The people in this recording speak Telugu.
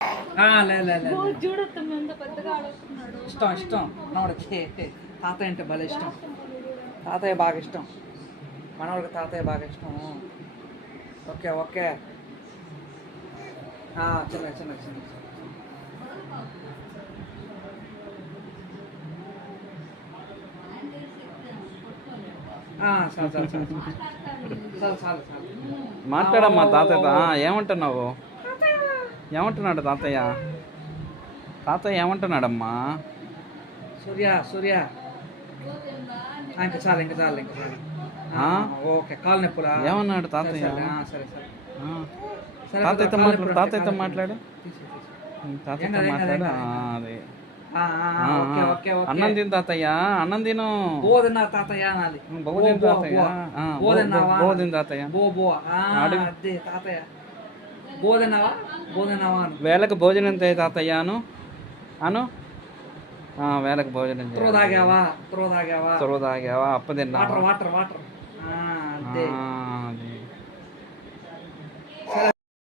లే లే లే చూడొద్దు ఎంత పెద్దగా ఆడుతున్నాడు. ఇష్టం ఇష్టం మనవాడికి తాతయ్య అంటే భలే ఇష్టం. తాతయ్య బాగా ఇష్టం మనవాడికి, తాతయ్య బాగా ఇష్టం. ఓకే ఓకే చిన్న చిన్న చిన్న చాలు చాలు చాలు చాలు చాలు చాలు. మాట్లాడమ్మా తాతయ్య. ఏమంటున్నావు? ఏమంటున్నాడు తాతయ్య? తాతయ్య ఏమంటున్నాడమ్మా? సూర్య సూర్య ఇంకా చాలు ఇంకా చాలు ఇంకా చాలు. ఓకే కాలు నొప్పులా? ఏమన్నాడు తాతయ్య? సరే సరే సరే తాతయ్యతో మాట్లాడు. తాతయ్యతో మాట్లాడు. తీసి, తీసి. తాతయ్యతో మాట్లాడు. అదే ఓకే ఓకే ఓకే. అన్నం తిను తాతయ్య, అన్నం తిను. బోధన తాతయ్య అనాలి. బోధిన తాతయ్య. బోధిన తాతయ్య. బో బో అదే తాతయ్య. బోధనావా బోధనావా అను. వేళకు భోజనం తే తాతయ్య అను. అను. వేళకు భోజనం త్రో తాగావా త్రో తాగావా త్వర తాగావా? అప్ప తిన్నా. వాటర్ వాటర్ వాటర్ అదే